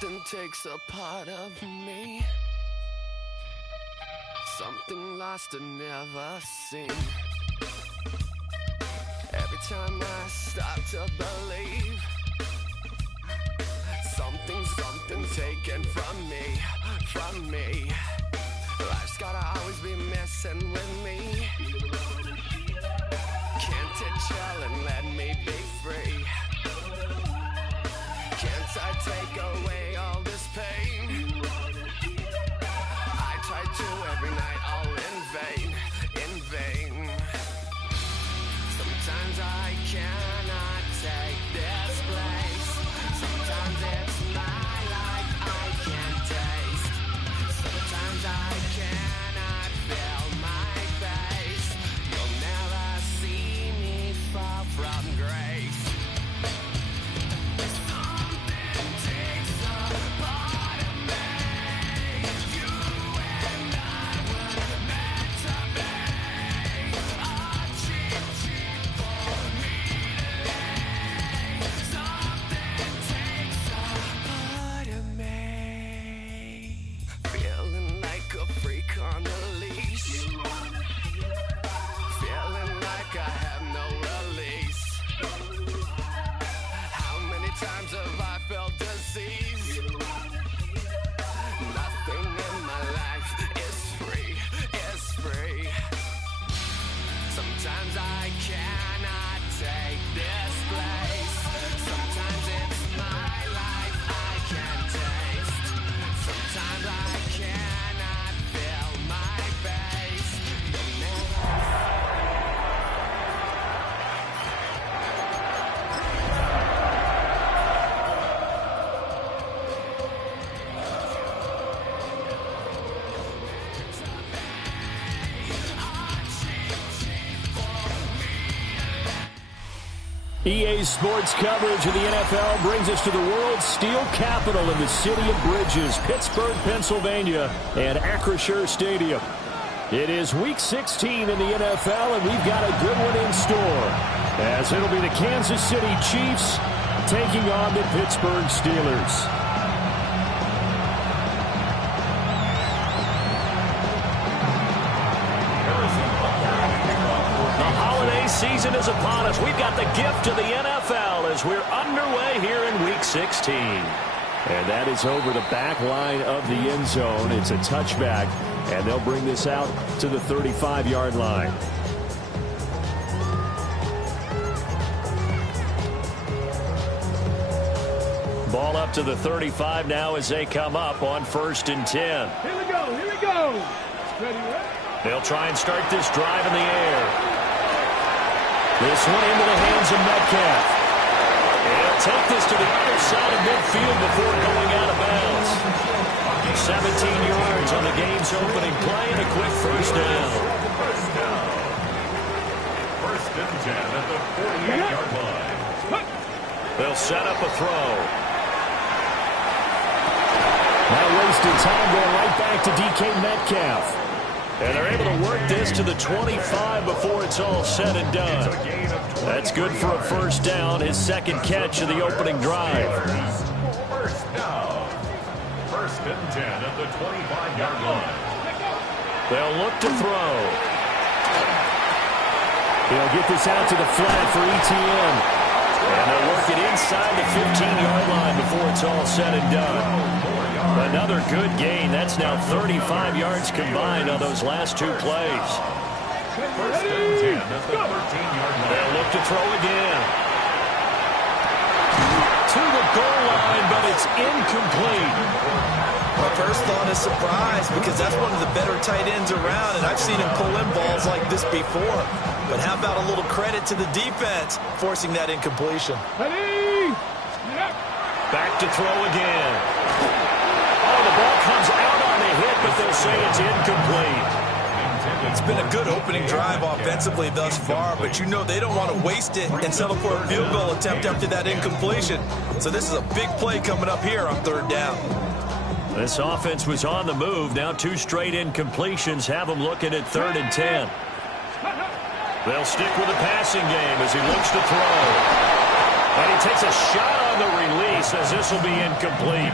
Something takes a part of me. Something lost and never seen. Every time I start to believe, something taken from me. Life's gotta always be messing with me. Can't it chill and let me be free? Can't I take away all this pain? I try to every night, all in vain. Sometimes I cannot take this place. Sometimes it's my life I can't taste. Sometimes I cannot feel my face. You'll never see me fall from grace. On a leash, feeling like I have no release. How many times have I felt disease? Nothing in my life is free. Sometimes I cannot take this place. Sometimes it's my life I can't taste. Sometimes I cannot feel my face. You'll never. EA Sports coverage of the NFL brings us to the world's steel capital in the city of bridges, Pittsburgh, Pennsylvania, and Acrisure Stadium. It is Week 16 in the NFL, and we've got a good one in store, as it'll be the Kansas City Chiefs taking on the Pittsburgh Steelers. Season is upon us. We've got the gift of the NFL as we're underway here in Week 16. And that is over the back line of the end zone. It's a touchback, and they'll bring this out to the 35-yard line. Ball up to the 35 now as they come up on 1st and 10. Here we go. Ready? They'll try and start this drive in the air. This one into the hands of Metcalf. And he'll take this to the other side of midfield before going out of bounds. 17 yards on the game's opening play and a quick first down. First and 10 at the 48-yard line. They'll set up a throw. Now wasted time going right back to DK Metcalf. And they're able to work this to the 25 before it's all said and done. That's good for a first down, his second catch of the opening drive. First down. First and 10 at the 25-yard line. They'll look to throw. He'll get this out to the flat for ETN. And they'll work it inside the 15-yard line before it's all said and done. Another good gain. That's now 35 yards combined on those last two plays. First and 10 at the 13-yard line. They'll look to throw again. To the goal line, but it's incomplete. My first thought is surprise, because that's one of the better tight ends around, and I've seen him pull in balls like this before. But how about a little credit to the defense forcing that incompletion? Ready? Back to throw again. Oh, the ball comes out on the hit, but they'll say it's incomplete. It's been a good opening drive offensively thus far, but you know they don't want to waste it and settle for a field goal attempt after that incompletion. So this is a big play coming up here on 3rd down. This offense was on the move. Now 2 straight incompletions have them looking at 3rd and 10. They'll stick with the passing game as he looks to throw. And he takes a shot on the release. he says this will be incomplete.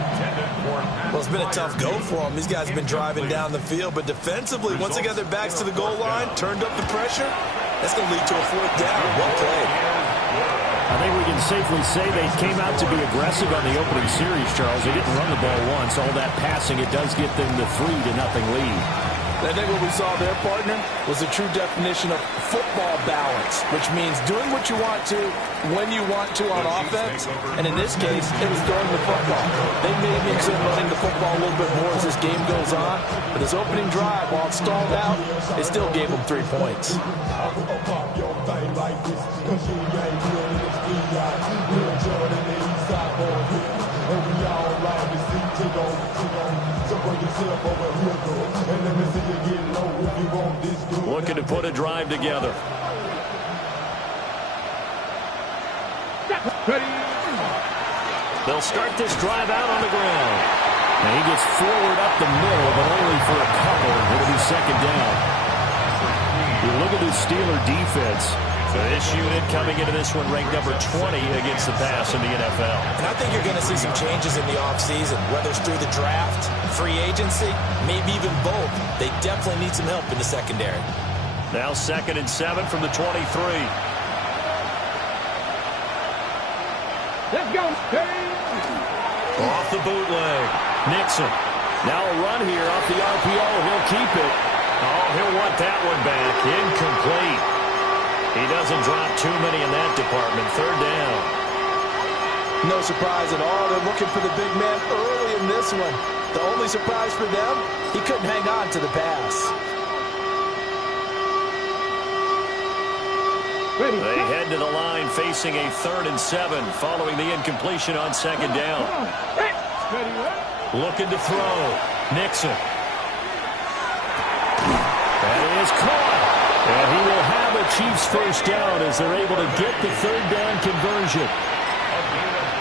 Well, it's been a tough go for them. These guys have been driving down the field, but defensively, once they got their backs to the goal line, turned up the pressure, that's going to lead to a fourth down. Well played. I think we can safely say they came out to be aggressive on the opening series, Charles. They didn't run the ball once. All that passing, it does get them the 3-0 lead. I think what we saw there, partner, was a true definition of football balance, which means doing what you want to, when you want to on offense. And in this case, it was throwing the football. They may mix in running the football a little bit more as this game goes on. But this opening drive, while it stalled out, it still gave them 3 points. Looking to put a drive together. They'll start this drive out on the ground. And he gets forward up the middle, but only for a couple. It'll be second down. You look at this Steeler defense. So this unit coming into this one ranked number 20 against the pass in the NFL. And I think you're going to see some changes in the offseason, whether it's through the draft, free agency, maybe even both. They definitely need some help in the secondary. Now 2nd and 7 from the 23. Let's go. Off the bootleg. Nixon. Now a run here off the RPO. He'll keep it. Oh, he'll want that one back. Incomplete. He doesn't drop too many in that department. 3rd down. No surprise at all. They're looking for the big man early in this one. The only surprise for them, he couldn't hang on to the pass. They head to the line facing a 3rd and 7 following the incompletion on 2nd down. Looking to throw. Nixon. That is caught. And he will have a Chiefs first down as they're able to get the 3rd down conversion.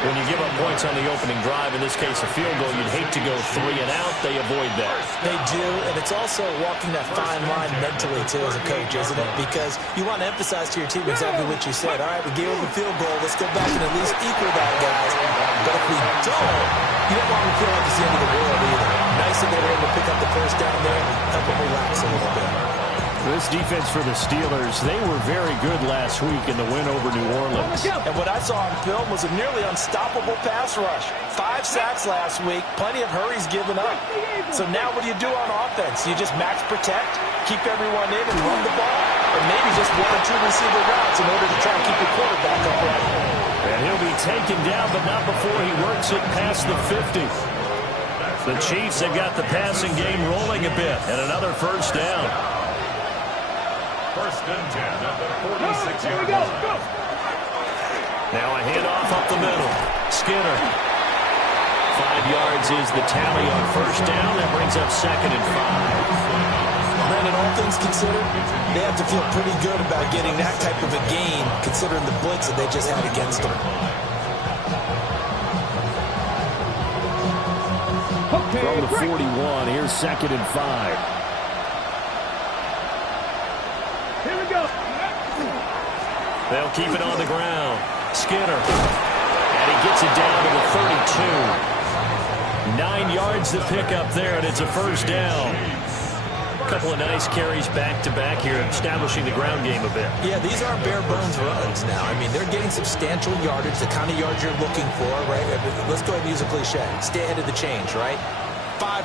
When you give up points on the opening drive, in this case a field goal, you'd hate to go 3 and out. They avoid that. They do, and it's also walking that fine line mentally, too, as a coach, isn't it? Because you want to emphasize to your team exactly what you said. All right, we gave up a field goal. Let's go back and at least equal that, guys. But if we don't, you don't want to feel like it's the end of the world either. Nice that they were able to pick up the first down there and help them relax a little bit. This defense for the Steelers, they were very good last week in the win over New Orleans. And what I saw on film was a nearly unstoppable pass rush. 5 sacks last week, plenty of hurries given up. So now what do you do on offense? You just max protect, keep everyone in and run the ball, or maybe just 1 or 2 receiver routes in order to try and keep your quarterback upright. And he'll be taken down, but not before he works it past the 50. The Chiefs have got the passing game rolling a bit, and another first down. 1st and 10 at the 46-yard line. Now a handoff up the middle. Skinner. 5 yards is the tally on first down. That brings up 2nd and 5. Brandon, all things considered, they have to feel pretty good about getting that type of a gain, considering the blitz that they just had against them. From the 41, here's 2nd and 5. They'll keep it on the ground. Skinner. And he gets it down to the 32. 9 yards to pick up there, and it's a first down. A couple of nice carries back-to-back here, establishing the ground game a bit. Yeah, these aren't bare-bones runs now. I mean, they're getting substantial yardage, the kind of yards you're looking for, right? Let's go ahead and use a cliche. Stay ahead of the change, right? 5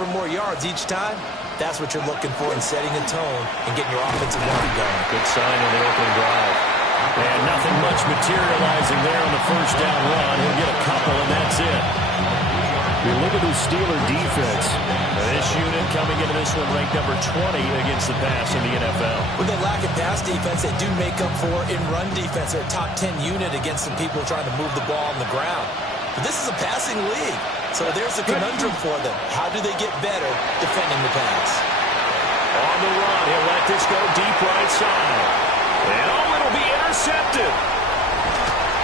or more yards each time. That's what you're looking for in setting a tone and getting your offensive line going. Good sign on the opening drive. And nothing much materializing there on the first down run. He'll get a couple, and that's it. You look at the Steeler defense. This unit coming into this one ranked number 20 against the pass in the NFL. With the lack of pass defense, they do make up for in run defense. They're a top 10 unit against some people trying to move the ball on the ground. But this is a passing league. So there's a conundrum for them. How do they get better defending the pass? On the run, he'll let this go deep right side. And oh, it'll be intercepted.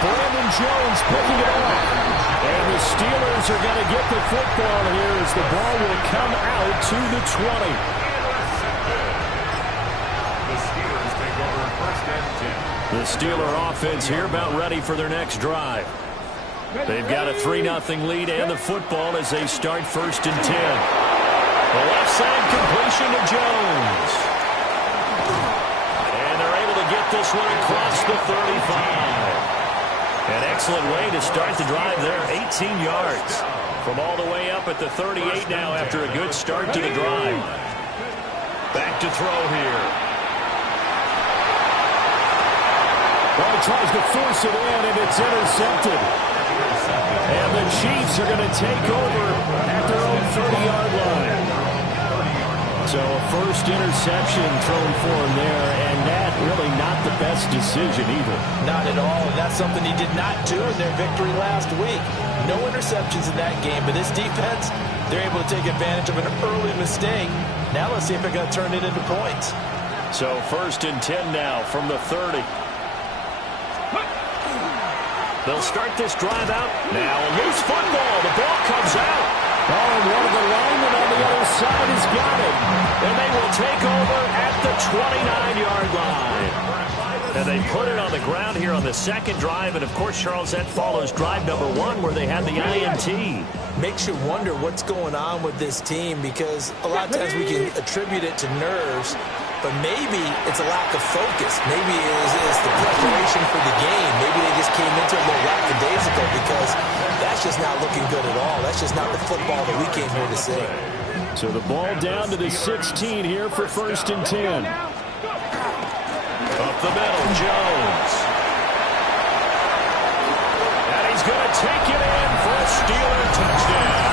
Brandon Jones picking it up. And the Steelers are going to get the football here as the ball will come out to the 20. The Steelers take over 1st and 10. The Steeler offense here about ready for their next drive. They've got a 3-0 lead and the football as they start 1st and 10. The left side completion to Jones. And they're able to get this one across the 35. An excellent way to start the drive there, 18 yards. From all the way up at the 38 now after a good start to the drive. Back to throw here. Well, he tries to force it in, and it's intercepted. And the Chiefs are going to take over at their own 30-yard line. So a first interception thrown for him there, and that really not the best decision either. Not at all, and that's something he did not do in their victory last week. No interceptions in that game, but this defense, they're able to take advantage of an early mistake. Now let's see if they're going to turn it into points. So 1st and 10 now from the 30. They'll start this drive out. Now a loose football. The ball comes out. Oh, and one of the linemen on the other side has got it. And they will take over at the 29-yard line. And they put it on the ground here on the second drive. And, of course, Charles, that follows drive number 1 where they had the INT. Makes you wonder what's going on with this team because a lot of times we can attribute it to nerves, but maybe it's a lack of focus. Maybe it's the preparation for the game. Maybe they just came into it a little lackadaisical because that's just not looking good at all. That's just not the football that we came here to see. So the ball down to the 16 here for 1st and 10. Up the middle, Jones. And he's going to take it in for a Steeler touchdown.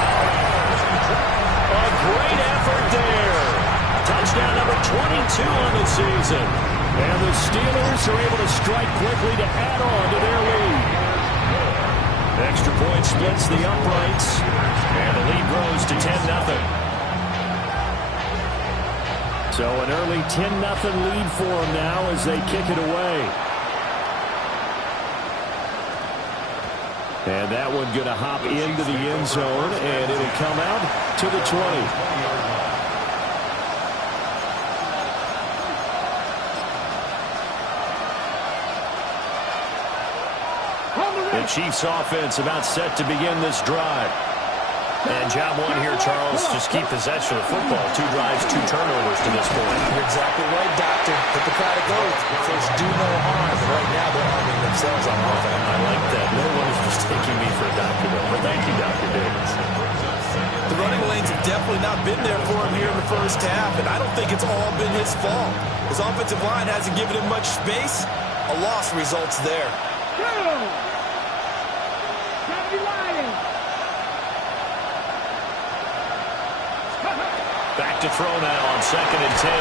A great effort there. Touchdown number 22 on the season. And the Steelers are able to strike quickly to add on to their lead. Extra point splits the uprights. And the lead grows to 10-0. So an early 10-0 lead for them now as they kick it away. And that one going to hop into the end zone, and it'll come out to the 20. The Chiefs offense about set to begin this drive. And job 1 here, Charles, just keep possession of the football. 2 drives, 2 turnovers to this point. You're exactly right, Doctor. Hippocratic oath. First, do no harm. But right now, they're harming themselves on offense. I like that. No one is mistaking me for a doctor, though. But thank you, Dr. Davis. The running lanes have definitely not been there for him here in the first half, and I don't think it's all been his fault. His offensive line hasn't given him much space. A loss results there. Back to throw now on 2nd and 10.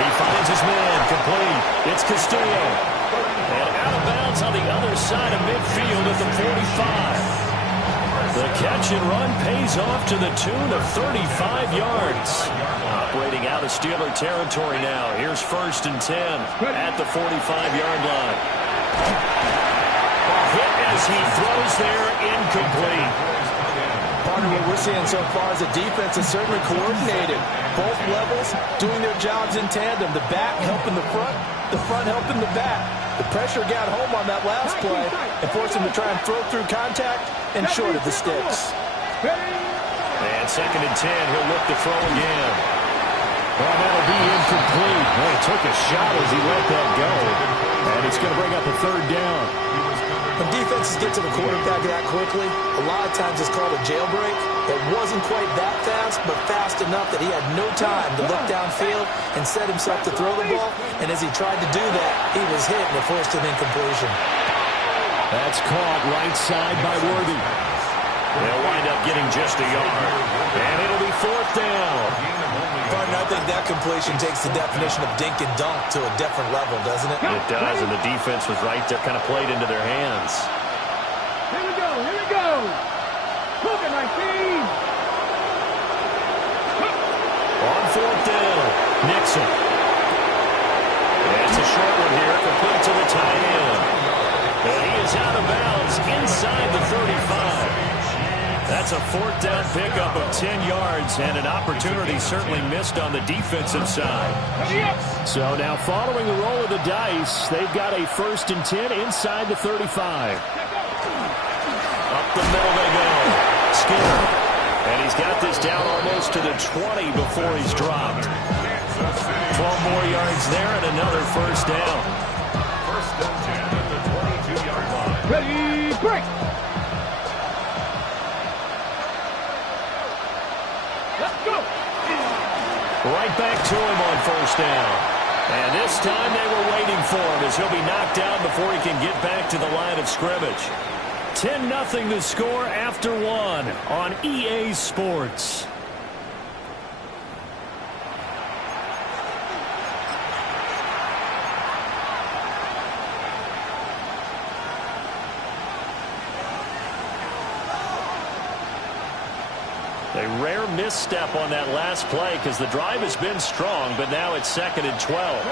He finds his man, complete. It's Castillo. And out of bounds on the other side of midfield at the 45. The catch and run pays off to the tune of 35 yards. Operating out of Steeler territory now. Here's 1st and 10 at the 45-yard line. Hit as he throws there, incomplete. Partner, what we're seeing so far is the defense is certainly coordinated. Both levels doing their jobs in tandem. The back helping the front helping the back. The pressure got home on that last play and forced him to try and throw through contact and shorted the sticks. And 2nd and 10, he'll look to throw again. Well, that'll be incomplete. Well, he took a shot as he let that go. And it's going to bring up a 3rd down. When defenses get to the quarterback that quickly, a lot of times it's called a jailbreak. It wasn't quite that fast, but fast enough that he had no time to look downfield and set himself to throw the ball. And as he tried to do that, he was hit and it forced an incompletion. That's caught right side by Worthy. They'll wind up getting just a yard. And it'll be 4th down. Partner, I think that completion takes the definition of dink and dunk to a different level, doesn't it? It does, and the defense was right there, kind of played into their hands. Here we go, here we go. Look at my team. On 4th down, Nixon. It's a short one here, complete to the tight end. And he is out of bounds inside the 35. That's a fourth down pickup of 10 yards and an opportunity certainly missed on the defensive side. So now following the roll of the dice, they've got a 1st and 10 inside the 35. Up the middle they go. Skinner. And he's got this down almost to the 20 before he's dropped. 12 more yards there and another 1st down. 1st and 10 at the 22-yard line. Ready, break. Let's go. Right back to him on 1st down. And this time they were waiting for him as he'll be knocked down before he can get back to the line of scrimmage. 10-0 the score after 1 on EA Sports. A rare misstep on that last play because the drive has been strong, but now it's 2nd and 12.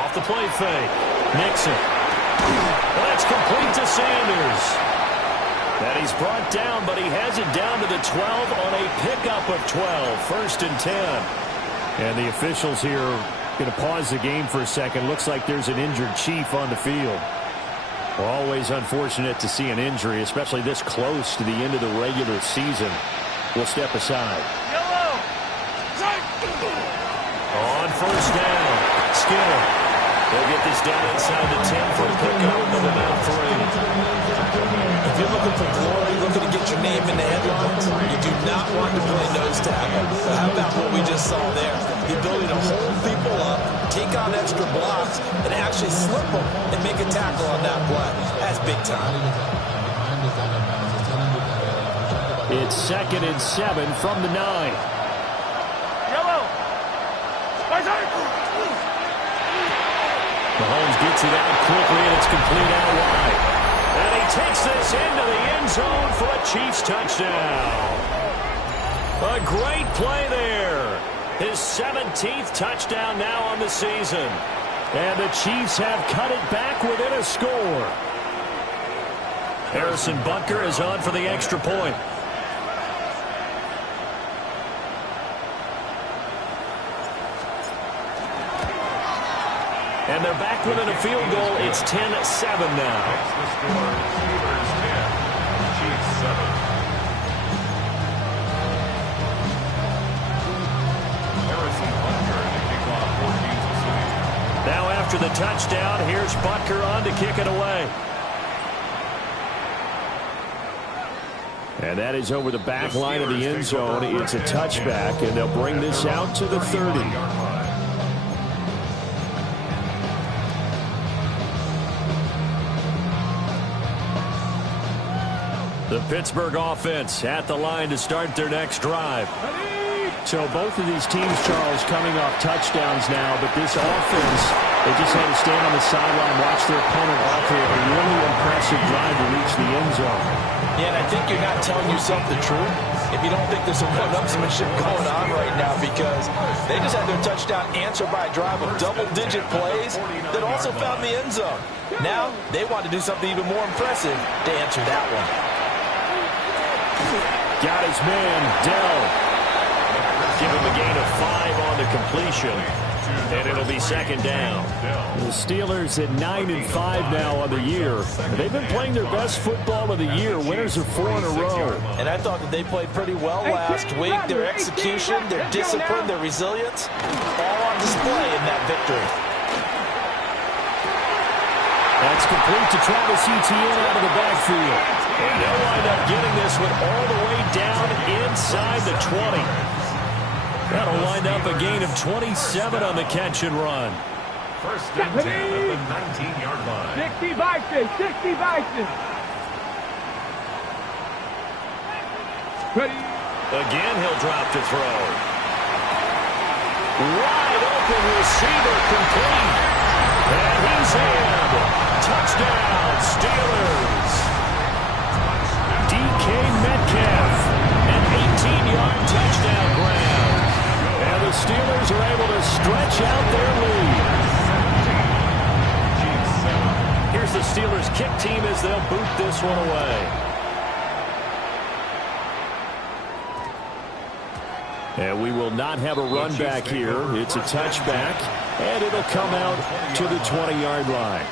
Off the play fake. Nixon. Well, that's complete to Sanders. And he's brought down, but he has it down to the 12 on a pickup of 12. 1st and 10. And the officials here going to pause the game for a second. Looks like there's an injured Chief on the field. We're always unfortunate to see an injury, especially this close to the end of the regular season. We'll step aside. On 1st down, Skinner. They'll get this down inside the 10 for a pickup of about 3. If you're looking for glory, looking to get your name in the headlines, you do not want to play nose tackle. But how about what we just saw there? The ability to hold people up, take on extra blocks, and actually slip them and make a tackle on that play. That's big time. It's 2nd and 7 from the 9. Yellow. Mahomes gets it out quickly, and it's complete out wide. And he takes this into the end zone for a Chiefs touchdown. A great play there. His 17th touchdown now on the season. And the Chiefs have cut it back within a score. Harrison Butker is on for the extra point. And they're back within a field goal. It's 10-7 now. That's the score. Steelers 10, Chiefs 7. Harrison Butker to kick off for Kansas City. Now after the touchdown, here's Butker on to kick it away. And that is over the back line of the end zone. It's a touchback, and they'll bring this out to the 30. The Pittsburgh offense at the line to start their next drive. So both of these teams, Charles, coming off touchdowns now, but this offense, they just had to stand on the sideline, watch their opponent offer a really impressive drive to reach the end zone. Yeah, and I think you're not telling yourself the truth if you don't think there's some one-upsmanship going on right now, because they just had their touchdown answered by a drive of double-digit plays that also found the end zone. Now they want to do something even more impressive to answer that one. Got his man, Dell. Give him a gain of 5 on the completion. And it'll be 2nd down. The Steelers at 9-5 now on the year. They've been playing their best football of the year. Winners of 4 in a row. And I thought that they played pretty well last week. Their execution, their discipline, their resilience, all on display in that victory. That's complete to Travis Etienne out of the backfield. And they'll wind up getting this one all the way down inside the 20. That'll wind up a gain of 27 on the catch and run. 1st and 10 at the 19-yard line. 60 Bison, 60 Bison. Ready. Again, he'll drop to throw. Wide open receiver complete. And he's in. Touchdown, Steelers. DK Metcalf, an 18-yard touchdown grab. And the Steelers are able to stretch out their lead. Here's the Steelers kick team as they'll boot this one away. And we will not have a run back here. It's a touchback, and it'll come out to the 20-yard line.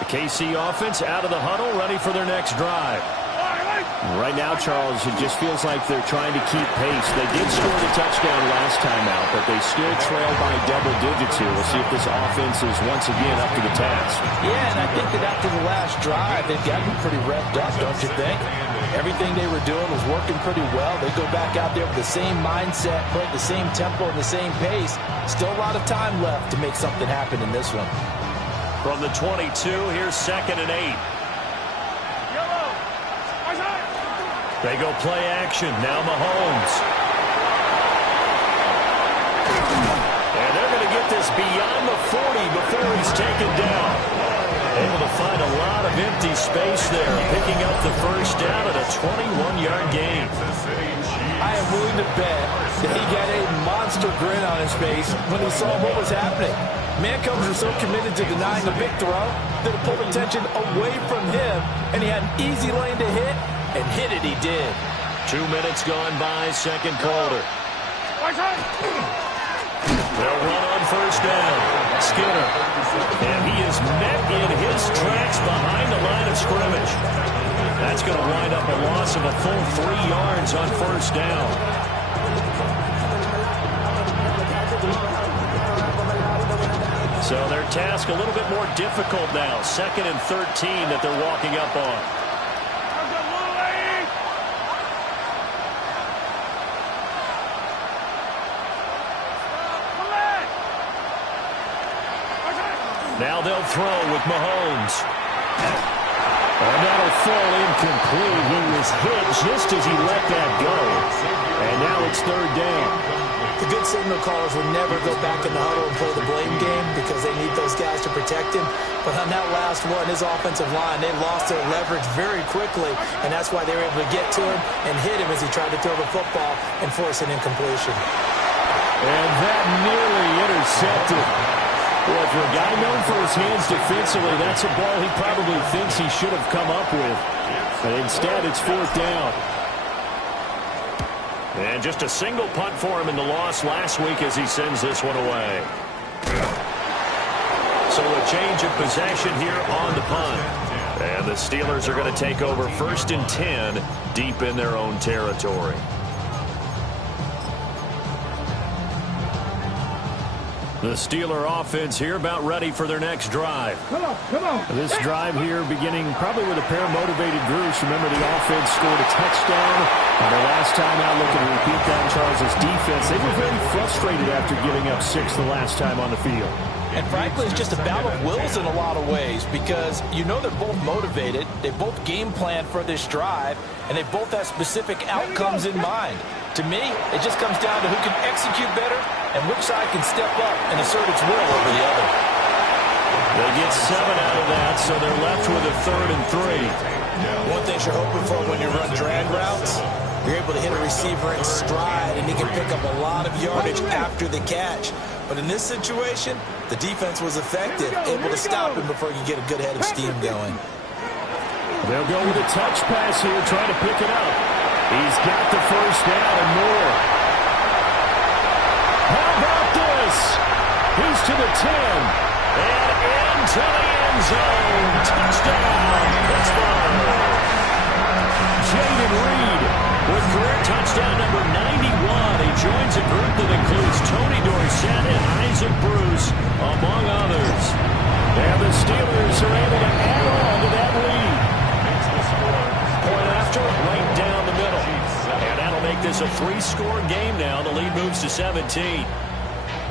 The KC offense out of the huddle, ready for their next drive. Right now, Charles, it just feels like they're trying to keep pace. They did score the touchdown last time out, but they still trail by double digits here. We'll see if this offense is once again up to the task. Yeah, and I think that after the last drive, they've gotten pretty revved up, don't you think? Everything they were doing was working pretty well. They go back out there with the same mindset, playing the same tempo and the same pace. Still a lot of time left to make something happen in this one. From the 22, here's 2nd and 8. They go play action. Now Mahomes. And they're going to get this beyond the 40 before he's taken down. Able to find a lot of empty space there, picking up the first down at a 21-yard gain. I am willing to bet that he got a monster grin on his face when he saw what was happening. Mancombs were so committed to denying a big throw that it pulled attention away from him, and he had an easy lane to hit. And hit it he did. 2 minutes gone by, second quarter. They'll run on first down. Skinner. And he is met in his tracks behind the line of scrimmage. That's going to wind up a loss of a full 3 yards on first down. So their task a little bit more difficult now. 2nd and 13 that they're walking up on. Now they'll throw with Mahomes. And that'll fall incomplete. He was hit just as he let that go. And now it's 3rd down. The good signal callers would never go back in the huddle and play the blame game because they need those guys to protect him. But on that last one, his offensive line, they lost their leverage very quickly, and that's why they were able to get to him and hit him as he tried to throw the football and force an incompletion. And that nearly intercepted. Well, for a guy known for his hands defensively, that's a ball he probably thinks he should have come up with. But instead, it's 4th down. And just a single punt for him in the loss last week as he sends this one away. So a change of possession here on the punt. And the Steelers are going to take over 1st and 10 deep in their own territory. The Steeler offense here about ready for their next drive. Come on. This drive here beginning probably with a pair of motivated groups. Remember, the offense scored a touchdown. And the last time out, looking to repeat that in Charles' defense, they were very frustrated after giving up 6 the last time on the field. And frankly, it's just a battle of wills in a lot of ways because you know they're both motivated, they both game plan for this drive, and they both have specific outcomes in mind. To me, it just comes down to who can execute better and which side can step up and assert its will over the other. They get 7 out of that, so they're left with a 3rd and 3. One thing you're hoping for when you run drag routes, you're able to hit a receiver in stride, and he can pick up a lot of yardage after the catch. But in this situation, the defense was effective, able to stop him before you get a good head of steam going. They'll go with a touch pass here, trying to pick it up. He's got the first down and more. How about this? He's to the 10. And into the end zone. Touchdown, Pittsburgh. Jaden Reed with career touchdown number 91. He joins a group that includes Tony Dorsett and Isaac Bruce, among others. And the Steelers are able to add on to that lead. Point after, right down the middle. And that'll make this a 3-score game now. The lead moves to 17.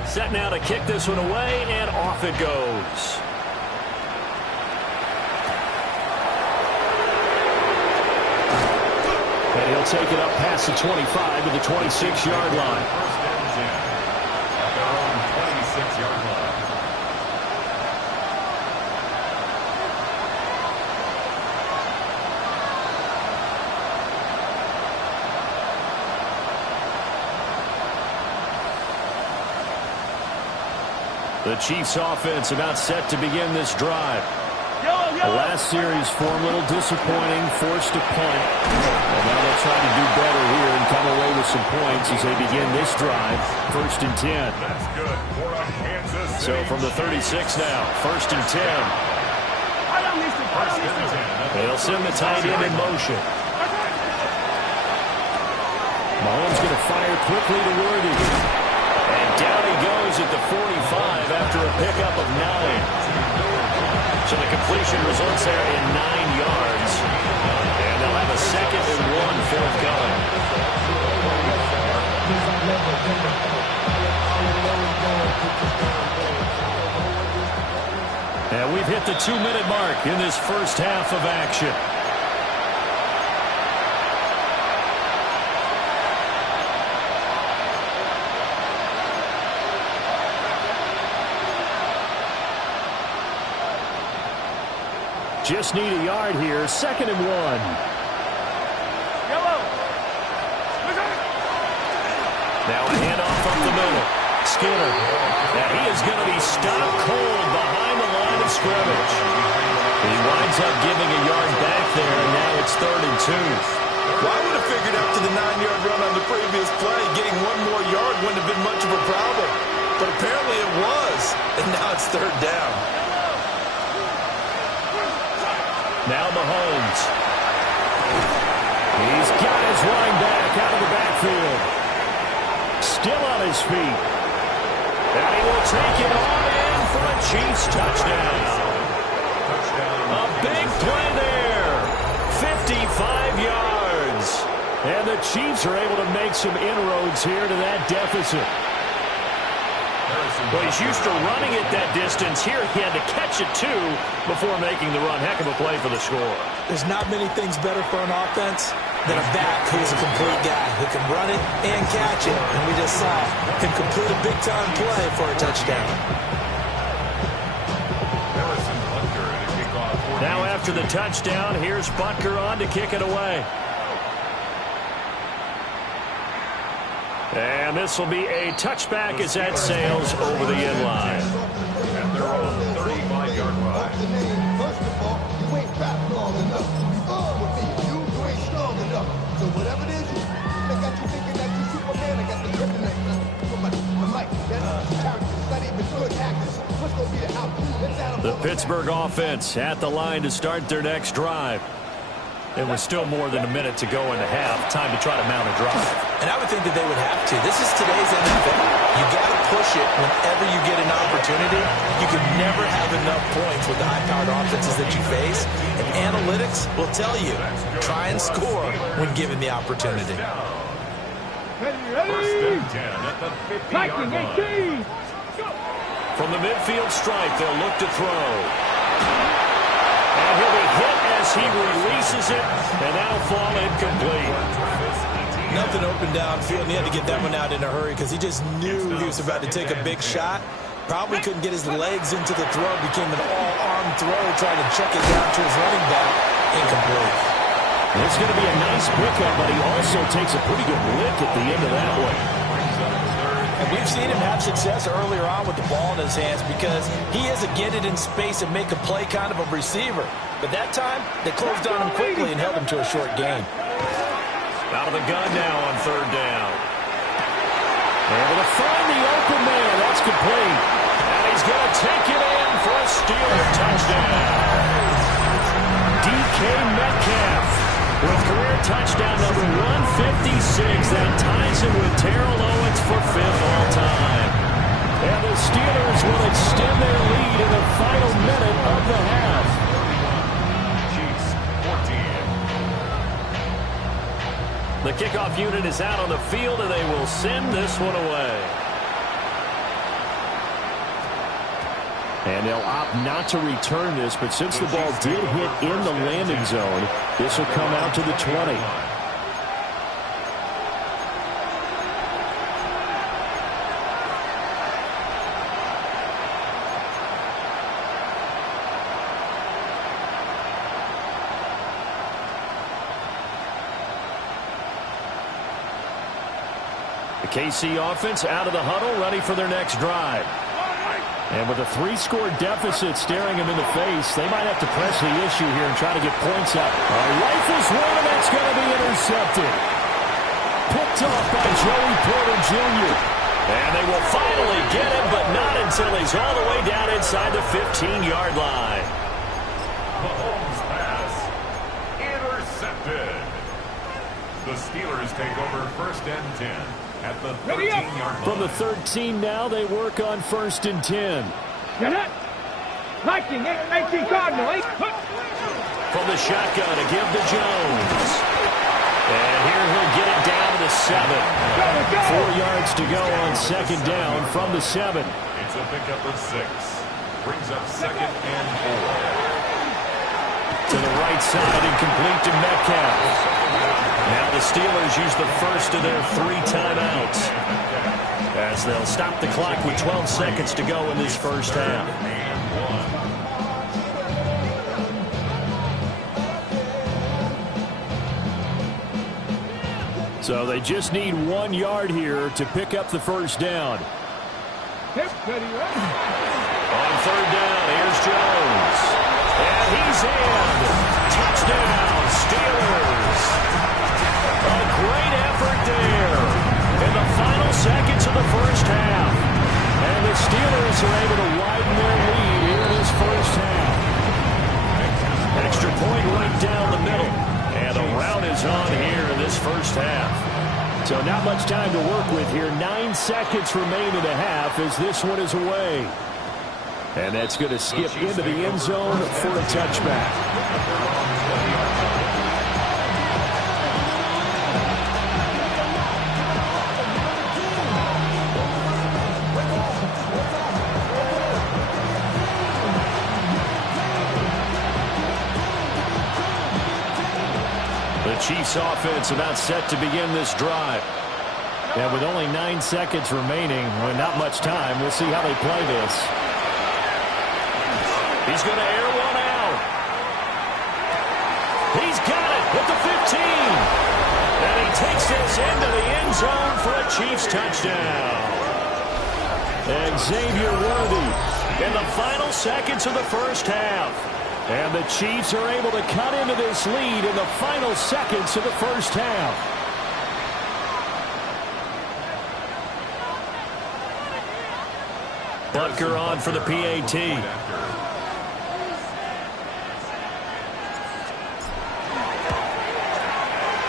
Set now to kick this one away, and off it goes. And he'll take it up past the 25 to the 26-yard line. First and 10 at their own 26-yard line. The Chiefs offense about set to begin this drive. The last series for him, a little disappointing, forced to punt. And now they'll try to do better here and come away with some points as they begin this drive. 1st and 10. That's good for a Kansas City. So from the 36 now, 1st and 10. They'll send the tight end in motion. Mahomes going to fire quickly to Worthy. And down he goes at the 45 after a pickup of 9. So the completion results there in 9 yards. And they'll have a 2nd and 1 forthcoming. And we've hit the 2-minute mark in this first half of action. Just need a yard here. 2nd and 1. Now a handoff up the middle. Skinner. And he is going to be stopped cold behind the line of scrimmage. He winds up giving a yard back there, and now it's 3rd and 2. Well, I would have figured after the 9-yard run on the previous play, getting 1 more yard wouldn't have been much of a problem. But apparently it was, and now it's 3rd down. Now Mahomes. He's got his running back out of the backfield. Still on his feet. And he will take it all in for a Chiefs touchdown. A big play there. 55 yards. And the Chiefs are able to make some inroads here to that deficit. Well, he's used to running it that distance. Here he had to catch it, too, before making the run. Heck of a play for the score. There's not many things better for an offense than a back who's a complete guy who can run it and catch it. And we just saw him complete a big-time play for a touchdown. Now after the touchdown, here's Butker on to kick it away. And this will be a touchback as that sails over the end line. At their own 35-yard line. First of all, you ain't fat long enough. You ain't strong enough. So whatever it is, they got you thinking that you Superman. I got the kryptonite. I'm like, that's character. It's not even good actors. What's going to be the outcome? The Pittsburgh offense at the line to start their next drive. It was still more than a minute to go in the half. Time to try to mount a drive. And I would think that they would have to. This is today's NFL. You got to push it whenever you get an opportunity. You can never have enough points with the high-powered offenses that you face. And analytics will tell you, try and score when given the opportunity. Ready? First and 10 at the 50-yard line. From the midfield stripe, they'll look to throw. And he'll be hit as he releases it, and that'll fall incomplete. Nothing open downfield, and he had to get that one out in a hurry because he just knew he was about to take a big shot. Probably couldn't get his legs into the throw. Became an all-arm throw, trying to check it down to his running back. Incomplete. It's going to be a nice pickup, but he also takes a pretty good lick at the end of that one. And we've seen him have success earlier on with the ball in his hands because he is a get it in space and make a play kind of a receiver. But that time, they closed on him quickly and held him to a short gain. Out of the gun now on 3rd down. Able to find the open man. That's complete. And he's going to take it in for a Steeler touchdown. DK Metcalf with career touchdown number 156. That ties him with Terrell Owens for 5th all-time. And the Steelers will extend their lead in the final minute of the half. Chiefs 14. The kickoff unit is out on the field, and they will send this one away. And they'll opt not to return this, but since the ball did hit in the landing zone, this will come out to the 20. The KC offense out of the huddle, ready for their next drive. And with a 3-score deficit staring him in the face, they might have to press the issue here and try to get points up. A rifle swing, that's going to be intercepted. Picked off by Joey Porter Jr. And they will finally get him, but not until he's all the way down inside the 15-yard line. Mahomes' pass intercepted. The Steelers take over 1st and 10 at the 13-yard line. From the 13 now, they work on 1st and 10. Get it. 19 Cardinal. From the shotgun to give to Jones. And here he'll get it down to the 7. 4 yards to go on 2nd down from the 7. It's a pickup of 6. Brings up 2nd and 4. To the right side and complete to Metcalf. Now the Steelers use the first of their 3 timeouts as they'll stop the clock with 12 seconds to go in this first half. So they just need 1 yard here to pick up the first down. On 3rd down, here's Jones. And he's in. Touchdown, Steelers. A great effort there in the final seconds of the first half. And the Steelers are able to widen their lead here in this first half. Extra point right down the middle. And the rout is on here in this first half. So not much time to work with here. 9 seconds remain in the half as this one is away. And that's going to skip into the end zone for a touchback. The Chiefs offense about set to begin this drive. And with only 9 seconds remaining, well, not much time, we'll see how they play this. He's going to air one out. He's got it at the 15. And he takes this into the end zone for a Chiefs touchdown. Xavier Worthy in the final seconds of the first half. And the Chiefs are able to cut into this lead in the final seconds of the first half. Butker on for the PAT.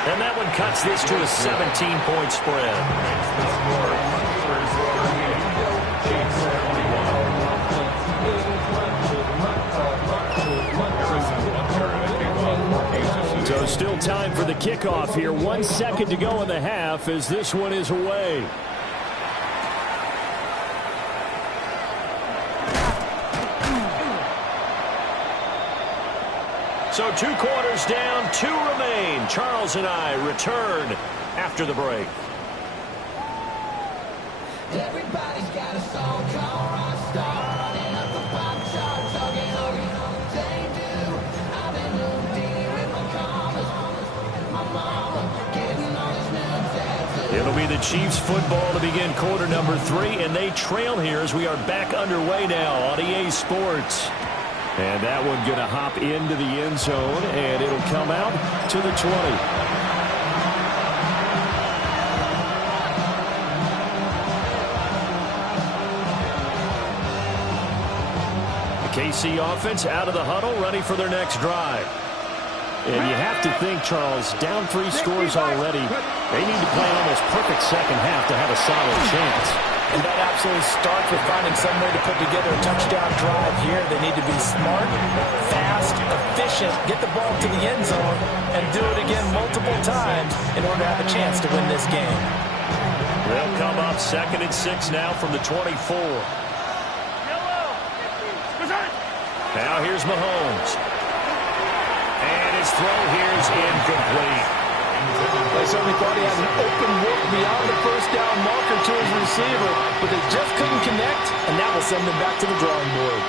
And that one cuts this to a 17-point spread. So still time for the kickoff here. 1 second to go in the half as this one is away. So 2 quarters down, 2 remain. Charles and I return after the break. Everybody's got a song called Rockstar, running up the pop chart, talking over they do. I've been moved in with my commas, my mama, getting all these new tattoos. It'll be the Chiefs football to begin quarter number 3, and they trail here as we are back underway now on EA Sports. And that one going to hop into the end zone, and it'll come out to the 20. KC offense out of the huddle, ready for their next drive. And you have to think, Charles, down 3 scores already. They need to play an almost perfect second half to have a solid chance. And that absolutely starts with finding some way to put together a touchdown drive here. They need to be smart, fast, efficient, get the ball to the end zone, and do it again multiple times in order to have a chance to win this game. They'll come up 2nd and 6 now from the 24. Now here's Mahomes. And his throw here is incomplete. They certainly thought he had an open look beyond the first down marker to his receiver, but they just couldn't connect, and that will send them back to the drawing board.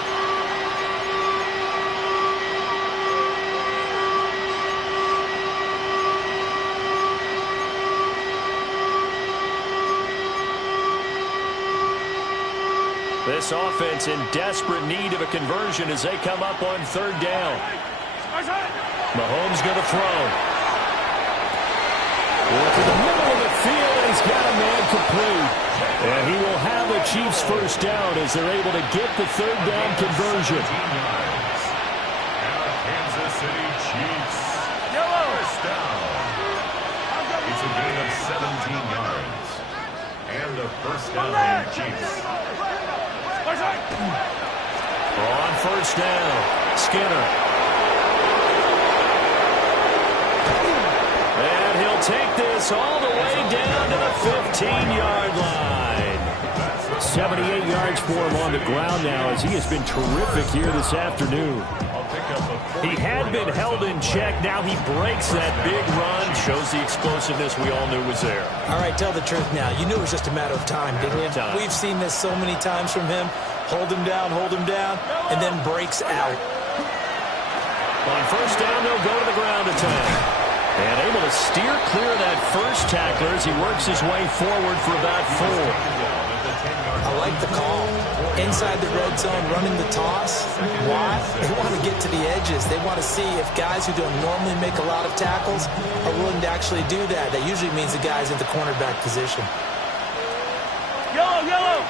This offense in desperate need of a conversion as they come up on third down. Mahomes going to throw. To the middle of the field, and he's got a man complete. And he will have the Chiefs first down as they're able to get the third down conversion. Kansas City Chiefs. First down. It's a gain of 17 yards. And a first down, Chiefs. On first down, Skinner. And he'll take this all the way down to the 15-yard line. 78 yards for him on the ground now as he has been terrific here this afternoon. He had been held in check. Now he breaks that big run. Shows the explosiveness we all knew was there. All right, tell the truth now. You knew it was just a matter of time, didn't you? We've seen this so many times from him. Hold him down, and then breaks out. On first down, they'll go to the ground attack. And able to steer clear of that first tackler as he works his way forward for about 4. I like the call. Inside the red zone, running the toss. Why? They want to get to the edges. They want to see if guys who don't normally make a lot of tackles are willing to actually do that. That usually means the guy's in the cornerback position. Yellow!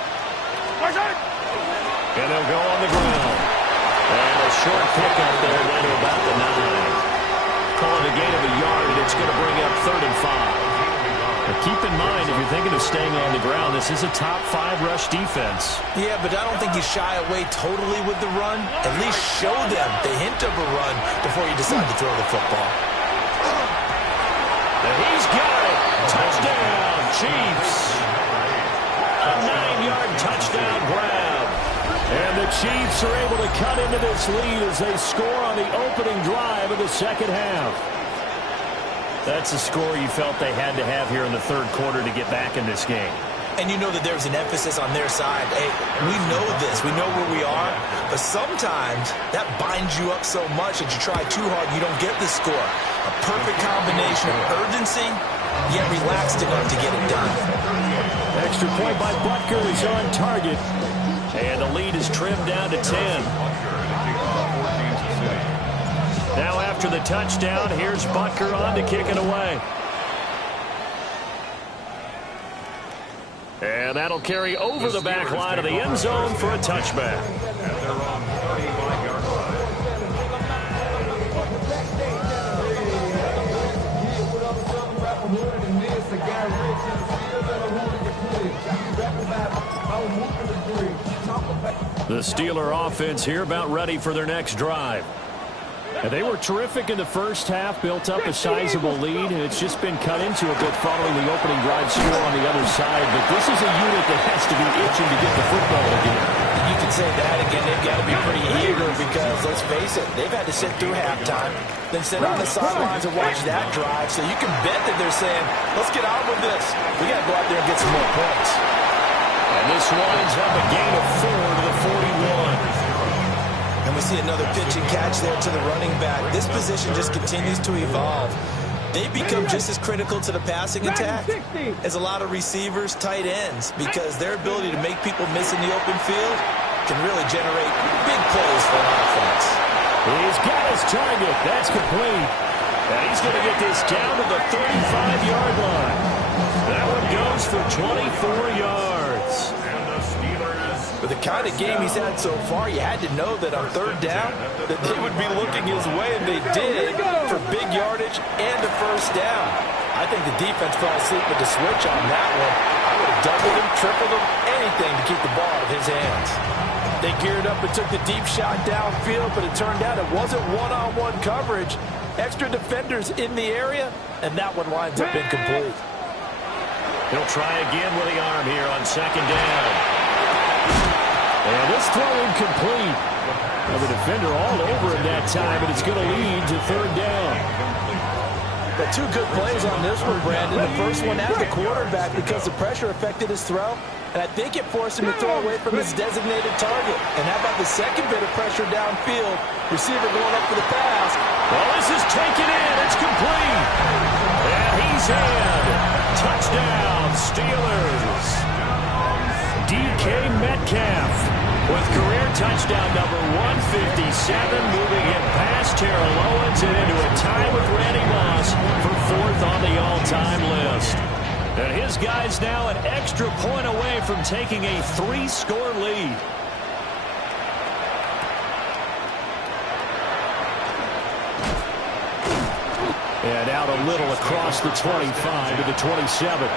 And they'll go on the ground. And a short pickup there down to about the 9. Call it a gain of a yard, and it's going to bring up 3rd and 5. But keep in mind, if you're thinking of staying on the ground, this is a top 5 rush defense. Yeah, but I don't think you shy away totally with the run. At least show them the hint of a run before you decide to throw the football. And he's got it. Touchdown, Chiefs. A 9-yard touchdown grab. And the Chiefs are able to cut into this lead as they score on the opening drive of the second half. That's a score you felt they had to have here in the third quarter to get back in this game. And you know that there's an emphasis on their side. Hey, we know this. We know where we are. But sometimes that binds you up so much that you try too hard, you don't get the score. A perfect combination of urgency, yet relaxed enough to get it done. Extra point by Butker is on target. And the lead is trimmed down to 10. Now after the touchdown, here's Butker on to kick it away. And that'll carry over the back line of the end zone for a touchback. And they're on 35-yard line. The Steeler offense here about ready for their next drive. And they were terrific in the first half, built up a sizable lead, and it's just been cut into a bit following the opening drive score on the other side. But this is a unit that has to be itching to get the football again. You can say that again. They've got to be pretty eager because, let's face it, they've had to sit through halftime, then sit on the sidelines and watch that drive. So you can bet that they're saying, let's get on with this. We got to go out there and get some more points. And this winds up a gain of 4 to the 41. And we see another pitch and catch there to the running back. This position just continues to evolve. They become just as critical to the passing attack as a lot of receivers, tight ends, because their ability to make people miss in the open field can really generate big plays for an offense. He's got his target. That's complete. And he's going to get this down to the 35-yard line. That one goes for 24 yards. With the kind of game he's had so far, you had to know that on third down that they would be looking his way, and they did for big yardage and a first down. I think the defense fell asleep with the switch on that one. I would have doubled him, tripled him, anything to keep the ball out of his hands. They geared up and took the deep shot downfield, but it turned out it wasn't one-on-one coverage. Extra defenders in the area, and that one winds up incomplete. He'll try again with the arm here on second down. And this throw incomplete. Well, the defender all over him that time, and it's going to lead to third down. But 2 good plays on this one, Brandon. The first one at the quarterback because the pressure affected his throw, and I think it forced him to throw away from his designated target. And how about the second bit of pressure downfield? Receiver going up for the pass. Well, this is taken in. It's complete. And he's in. Touchdown, Steelers. DK Metcalf Metcalf with career touchdown number 157, moving him past Terrell Owens and into a tie with Randy Moss for 4th on the all-time list. And his guys now an extra point away from taking a 3-score lead. And out a little across the 25 to the 27.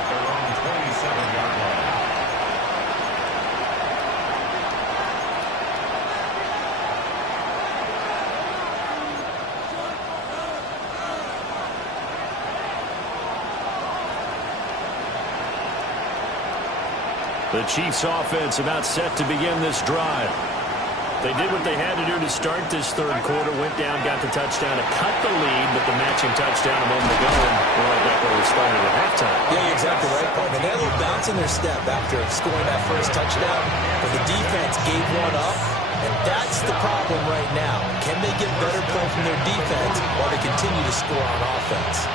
The Chiefs offense about set to begin this drive. They did what they had to do to start this third quarter, went down, got the touchdown to cut the lead, but the matching touchdown a moment ago, and we're right back where we started at halftime. Yeah, you're exactly right, partner. They had a little bounce in their step after scoring that first touchdown, but the defense gave one up, and that's the problem right now. Can they get better play from their defense while they continue to score on offense?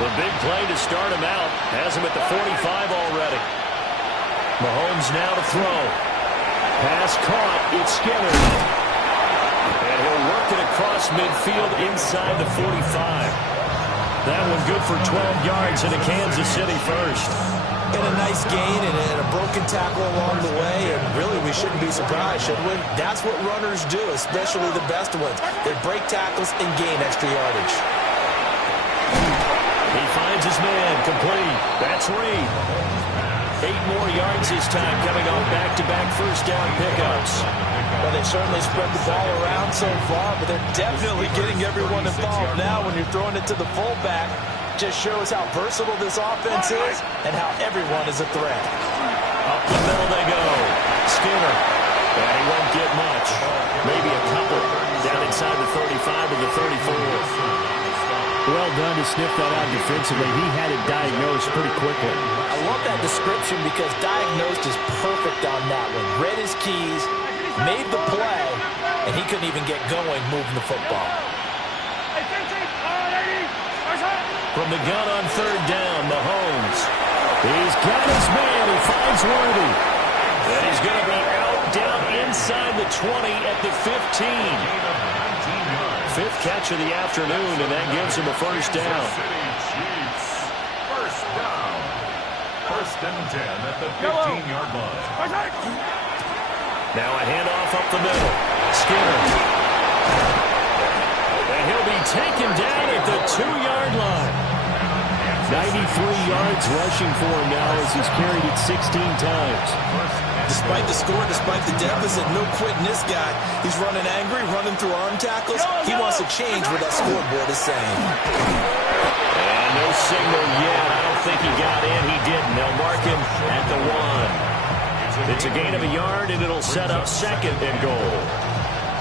The big play to start him out has him at the 45 already. Mahomes now to throw. Pass caught. It's Skinner. And he'll work it across midfield inside the 45. That one good for 12 yards and a Kansas City first. And a nice gain and a broken tackle along the way. And really, we shouldn't be surprised, should we? That's what runners do, especially the best ones. They break tackles and gain extra yardage. He finds his man. Complete. That's Reed. 8 more yards this time, coming off back-to-back first down pickups. Well, they've certainly spread the ball around so far, but they're definitely getting everyone involved now when you're throwing it to the fullback. Just shows how versatile this offense is and how everyone is a threat. Up the middle they go. Skinner. And he won't get much. Maybe a couple. Down inside the 35 and the 34. Well done to sniff that out defensively. He had it diagnosed pretty quickly. I love that description because diagnosed is perfect on that one. Read his keys, made the play, and he couldn't even get going moving the football. From the gun on third down, Mahomes. He's got his man. He finds Worthy. And he's going to be out down inside the 20 at the 15. 5th catch of the afternoon, and that gives him a first down. First down. 1st and 10 at the 15-yard line. Now a handoff up the middle. Skinner. And he'll be taken down at the 2-yard line. 93 yards rushing for him now as he's carried it 16 times. Despite the score, despite the deficit, no quitting this guy. He's running angry, running through arm tackles. He wants to change what that scoreboard is saying. And no signal yet. I don't think he got in. He didn't. They'll mark him at the 1. It's a gain of a yard, and it'll set up 2nd and goal.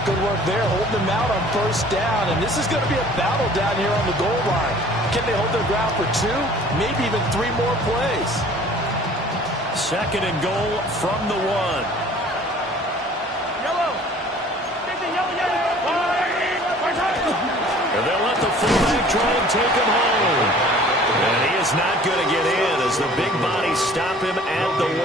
Good work there, holding them out on first down. And this is going to be a battle down here on the goal line. Can they hold their ground for 2, maybe even 3 more plays? 2nd and goal from the 1. And they'll let the fullback try and take him home. And he is not going to get in as the big bodies stop him at the 1.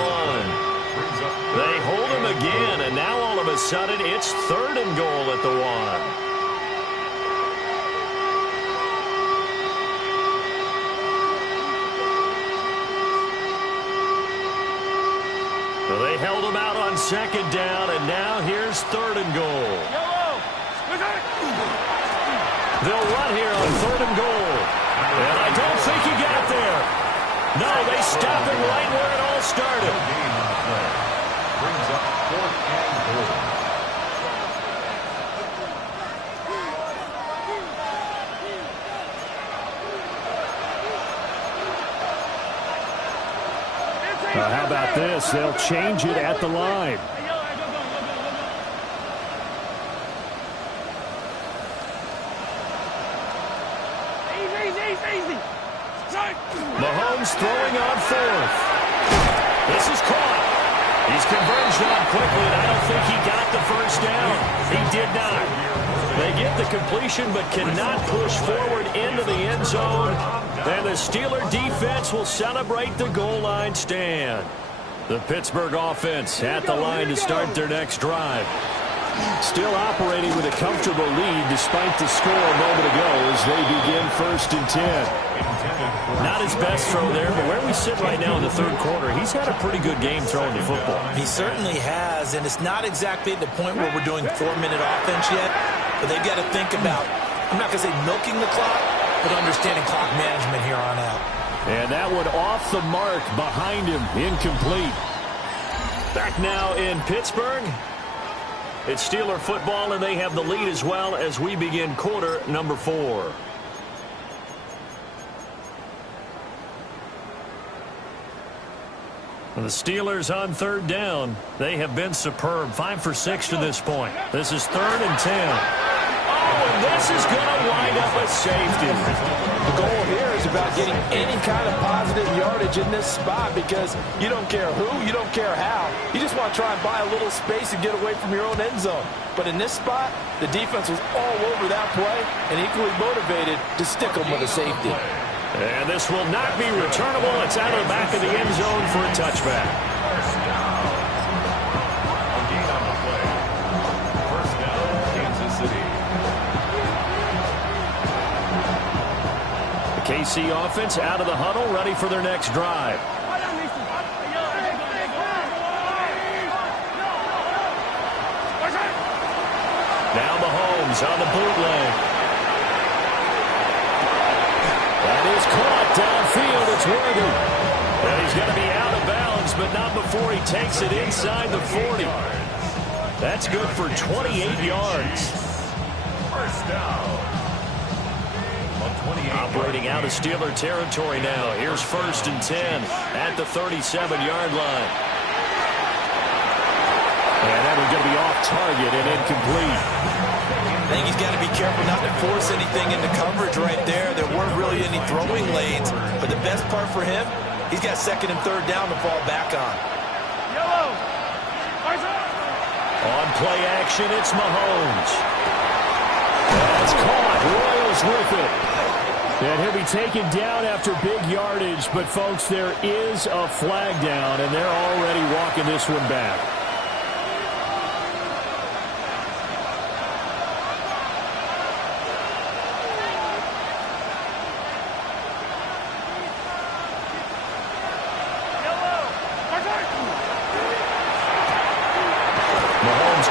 They hold him again, and now all of a sudden it's 3rd and goal at the 1. They held him out on 2nd down, and now here's 3rd and goal. They'll run here on 3rd and goal. And I don't think he got there. No, they stop him right where it all started. Brings up 4th and goal. How about this? They'll change it at the line. Mahomes throwing on 4th. This is caught. He's converged on quickly, and I don't think he got the first down. He did not. They get the completion but cannot push forward into the end zone. And the Steeler defense will celebrate the goal line stand. The Pittsburgh offense at the line to start their next drive. Still operating with a comfortable lead despite the score a moment ago as they begin 1st and 10. Not his best throw there, but where we sit right now in the third quarter, he's had a pretty good game throwing the football. He certainly has, and it's not exactly at the point where we're doing 4-minute offense yet, but they've got to think about, I'm not going to say milking the clock, but understanding clock management here on out. And that one off the mark behind him, incomplete. Back now in Pittsburgh. It's Steeler football, and they have the lead as well as we begin quarter number 4. The Steelers on 3rd down. They have been superb. 5 for 6 to this point. This is 3rd and 10. Oh, and this is going to wind up a safety. The goal here is about getting any kind of positive yardage in this spot because you don't care who, you don't care how. You just want to try and buy a little space and get away from your own end zone. But in this spot, the defense was all over that play and equally motivated to stick them with a safety. And this will not be returnable. It's out of the back of the end zone for a touchback. First down. A gain on the play. First down, Kansas City. The KC offense out of the huddle, ready for their next drive. Now Mahomes on the bootleg. That is caught downfield. It's Worthy. And he's going to be out of bounds, but not before he takes it inside the 40. That's good for 28 yards. First down. Operating out of Steeler territory now. Here's 1st and 10 at the 37-yard line. And that one's going to be off target and incomplete. I think he's got to be careful not to force anything into coverage right there. There weren't really any throwing lanes, but the best part for him, he's got 2nd and 3rd down to fall back on. On play action, it's Mahomes. That's caught. Royals with it. And he'll be taken down after big yardage, but folks, there is a flag down, and they're already walking this one back.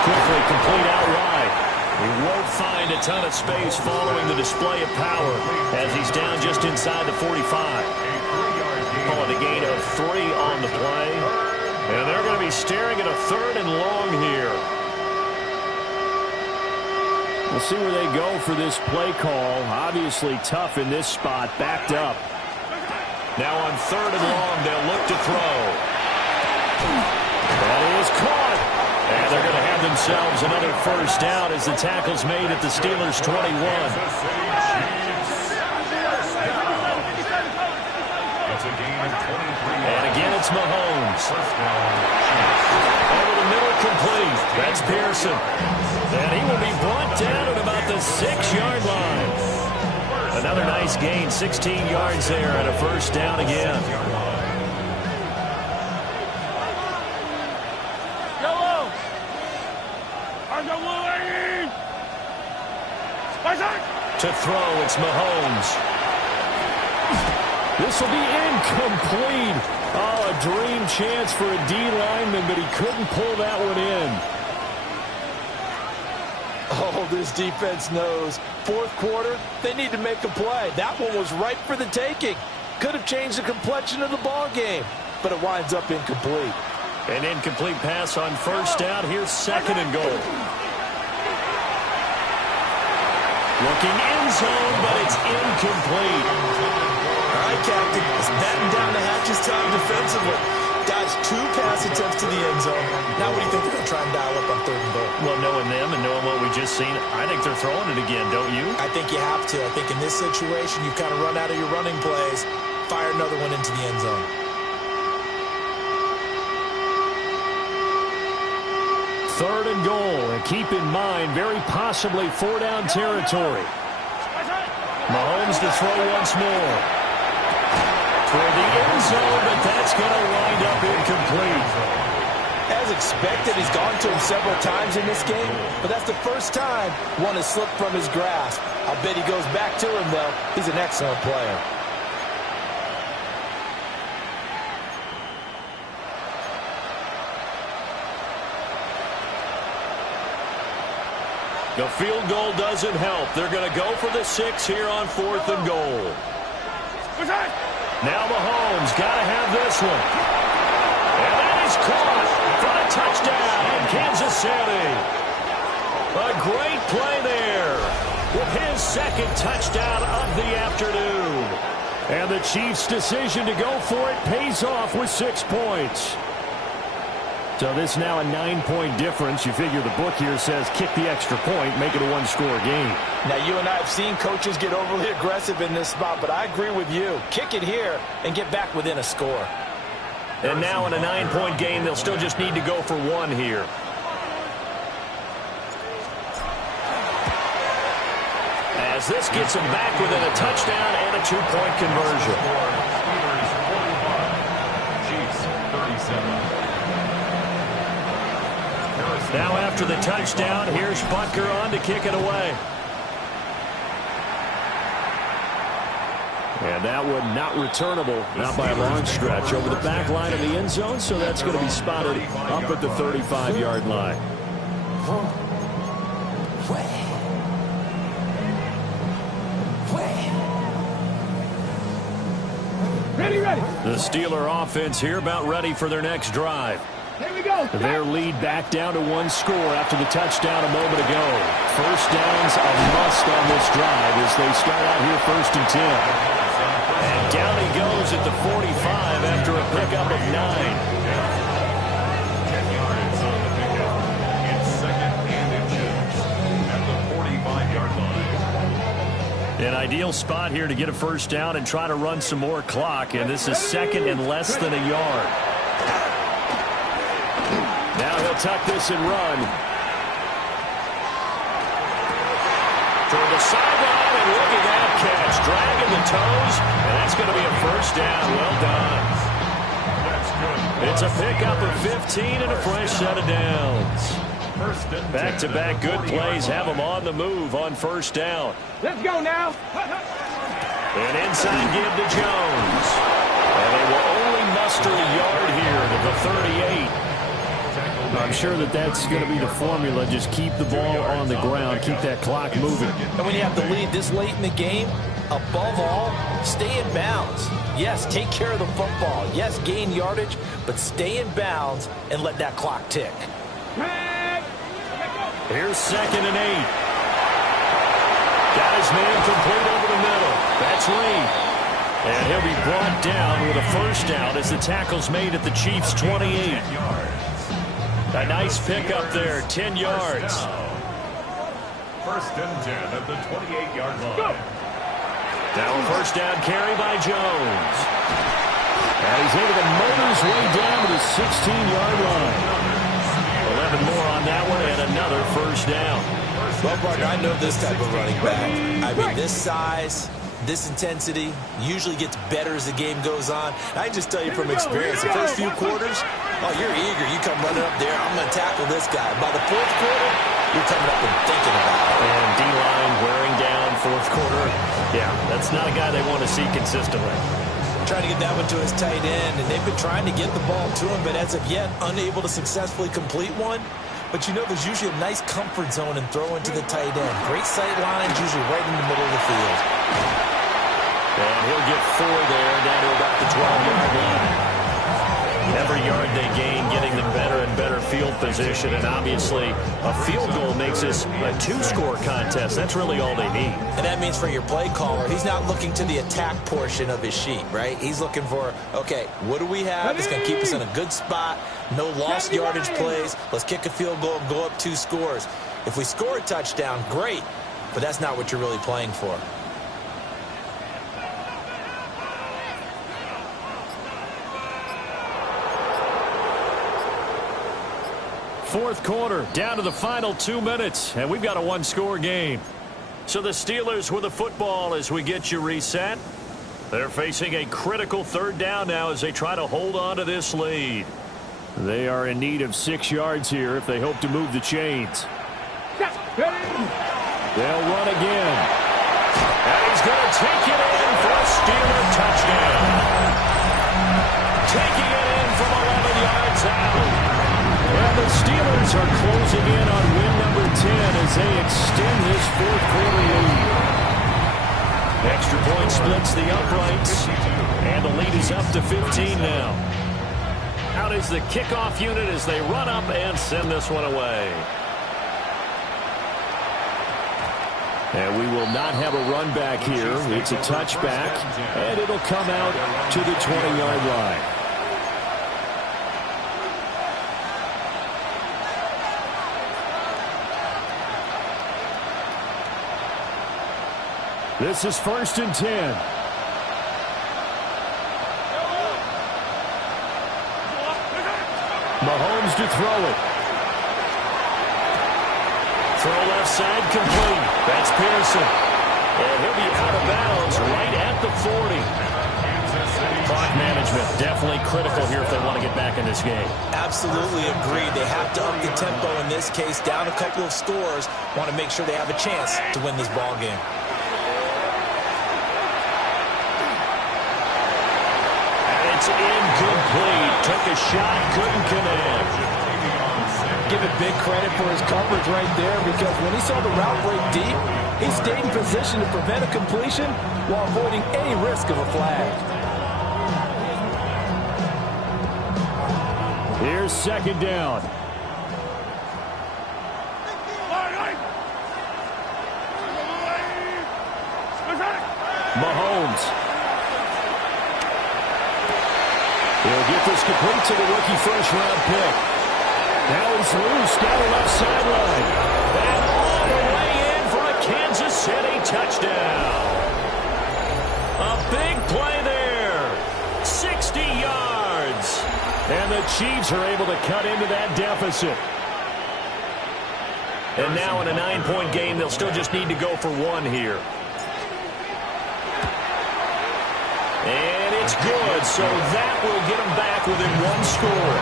Quickly complete out wide. He won't find a ton of space following the display of power as he's down just inside the 45. Calling a gain of 3 on the play. And they're going to be staring at a 3rd and long here. We'll see where they go for this play call. Obviously tough in this spot, backed up. Now on 3rd and long, they'll look to throw. That is caught. And they're going to have themselves another first down as the tackle's made at the Steelers' 21. And again, it's Mahomes. Over the middle, complete. That's Pearson. And he will be brought down at about the 6-yard line. Another nice gain, 16 yards there, and a first down again. To throw, it's Mahomes. This will be incomplete. Oh, a dream chance for a D lineman, but he couldn't pull that one in. Oh, this defense knows. 4th quarter, they need to make a play. That one was ripe for the taking. Could have changed the complexion of the ball game, but it winds up incomplete. An incomplete pass on first down. Here's 2nd and goal. Looking in zone, but it's incomplete. All right, Captain. It's batten down the hatches time defensively. Dodged 2 pass attempts to the end zone. Now what do you think they're going to try and dial up on 3rd and goal? Well, knowing them and knowing what we just seen, I think they're throwing it again, don't you? I think you have to. I think in this situation, you kind of run out of your running plays, fire another one into the end zone. 3rd and goal, and keep in mind, very possibly 4-down territory. Mahomes to throw once more. for the end zone, but that's going to wind up incomplete. As expected, he's gone to him several times in this game, but that's the first time one has slipped from his grasp. I bet he goes back to him, though. He's an excellent player. The field goal doesn't help. They're going to go for the 6 here on 4th and goal. Now Mahomes got to have this one. And that is caught for a touchdown in Kansas City. A great play there with his second touchdown of the afternoon. And the Chiefs' decision to go for it pays off with 6 points. So this now a 9-point difference. You figure the book here says kick the extra point, make it a 1-score game. Now, you and I have seen coaches get overly aggressive in this spot, but I agree with you. Kick it here and get back within a score. And now in a 9-point game, they'll still just need to go for 1 here. As this gets them back within a touchdown and a 2-point conversion. Chiefs 37. Now after the touchdown, here's Butker on to kick it away. And that one not returnable, not by a long stretch, over the back line of the end zone, so that's going to be spotted up at the 35-yard line. Ready. The Steeler offense here about ready for their next drive. Here we go. Their lead back down to 1 score after the touchdown a moment ago. First down's a must on this drive as they start out here 1st and 10. And down he goes at the 45 after a pickup of 9. 10 yards on the pickup. It's 2nd and inches at the 45-yard line. An ideal spot here to get a first down and try to run some more clock. And this is 2nd and less than a yard. Now he'll tuck this and run. Toward the sideline, and look at that catch. Dragging the toes, and that's going to be a first down. Well done. It's a pickup of 15 and a fresh set of downs. Back-to-back good plays have them on the move on first down. Let's go now. An inside give to Jones. And they will only muster a yard here to the 38. I'm sure that's going to be the formula. Just keep the ball on the ground. Keep that clock moving. And when you have the lead this late in the game, above all, stay in bounds. Yes, take care of the football. Yes, gain yardage, but stay in bounds and let that clock tick. Here's 2nd and 8. Got his man complete over the middle. That's Lee. And he'll be brought down with a first down as the tackle's made at the Chiefs' 28. A nice pickup there, 10 yards. 1st and 10 at the 28-yard line. Now a first down carry by Jones. And he's able to motor his way down to the 16-yard line. 11 more on that one and another first down. Well, partner, I know this type of running back. I mean, this size, this intensity usually gets better as the game goes on. I just tell you from experience, the first few quarters, oh, you're eager. You come running up there. I'm going to tackle this guy. By the 4th quarter, you're coming up and thinking about it. And D-line wearing down 4th quarter. Yeah, that's not a guy they want to see consistently. Trying to get that one to his tight end, and they've been trying to get the ball to him, but as of yet, unable to successfully complete one. But you know, there's usually a nice comfort zone and throw into the tight end. Great sight lines, usually right in the middle of the field. And he'll get 4 there, down to about the 12-yard line. Every yard they gain, getting them better and better field position. And obviously, a field goal makes this a 2-score contest. That's really all they need. And that means for your play caller, he's not looking to the attack portion of his sheet, right? He's looking for, okay, what do we have that's going to keep us in a good spot? No lost yardage plays. Let's kick a field goal and go up 2 scores. If we score a touchdown, great. But that's not what you're really playing for. Fourth quarter, down to the final 2 minutes, and we've got a 1-score game. So the Steelers with the football as we get you reset. They're facing a critical third down now as they try to hold on to this lead. They are in need of 6 yards here if they hope to move the chains. They'll run again. And he's going to take it in for a Steeler touchdown. Taking it in from 11 yards out. And the Steelers are closing in on win number 10 as they extend this fourth quarter lead. Extra point splits the uprights, and the lead is up to 15 now. Out is the kickoff unit as they run up and send this one away. And we will not have a run back here. It's a touchback, and it'll come out to the 20-yard line. This is 1st and 10. Mahomes to throw it. Throw left side complete. That's Pearson. And he'll be out of bounds right at the 40. Clock management definitely critical here if they want to get back in this game. Absolutely agree. They have to up the tempo in this case. Down a couple of scores. Want to make sure they have a chance to win this ball game. It's incomplete. Took a shot, couldn't connect. Give it big credit for his coverage right there, because when he saw the route break deep, he stayed in position to prevent a completion while avoiding any risk of a flag. Here's 2nd down. Mahomes. He'll get this complete to the rookie first-round pick. Now he's loose down the left sideline. And all the way in for a Kansas City touchdown. A big play there. 60 yards. And the Chiefs are able to cut into that deficit. And now in a 9-point game, they'll still just need to go for 1 here. And it's good, so that will get them back within 1 score.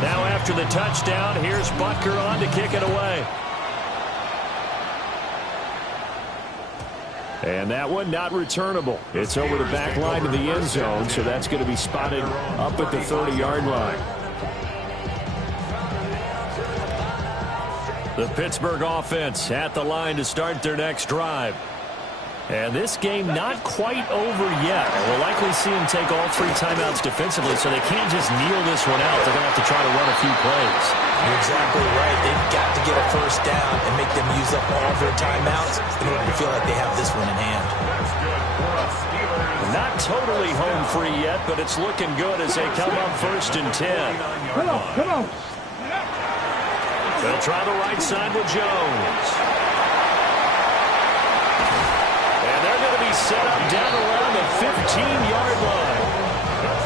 Now after the touchdown, here's Butker on to kick it away. And that one not returnable. It's over the back line of the end zone, so that's going to be spotted up at the 30-yard line. The Pittsburgh offense at the line to start their next drive. And this game not quite over yet. We'll likely see them take all 3 timeouts defensively, so they can't just kneel this one out. They're going to have to try to run a few plays. You're exactly right. They've got to get a first down and make them use up all their timeouts in order to feel like they have this one in hand. Not totally home free yet, but it's looking good as they come up 1st and 10. Come on. They'll try the right side with Jones. And they're going to be set up down around the 15-yard line.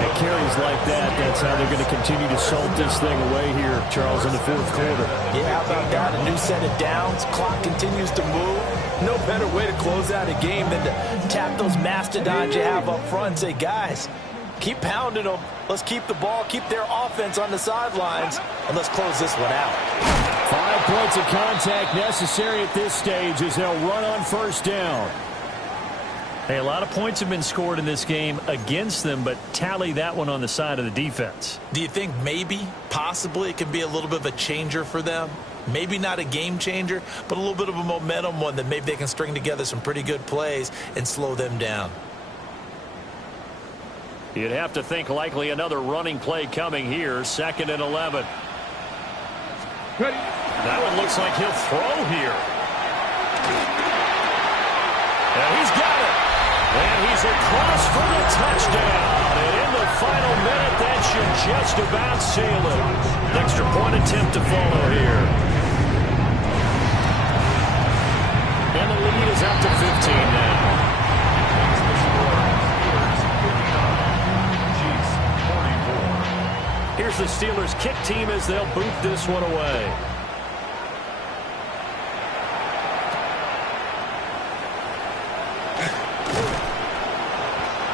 It carries like that. That's how they're going to continue to salt this thing away here, Charles, in the 4th quarter. Yeah, how about that? A new set of downs. Clock continues to move. No better way to close out a game than to tap those mastodons you have up front and say, guys, keep pounding them. Let's keep the ball, keep their offense on the sidelines, and let's close this one out. 5 points of contact necessary at this stage as they'll run on 1st down. Hey, a lot of points have been scored in this game against them, but tally that one on the side of the defense. Do you think maybe, possibly, it can be a little bit of a changer for them? Maybe not a game changer, but a little bit of a momentum one that maybe they can string together some pretty good plays and slow them down. You'd have to think likely another running play coming here, 2nd and 11. That one looks like he'll throw here. And he's got it. And he's across for the touchdown. And in the final minute, that should just about seal it. Extra point attempt to follow here. And the lead is up to 15 now. Here's the Steelers kick team as they'll boot this one away.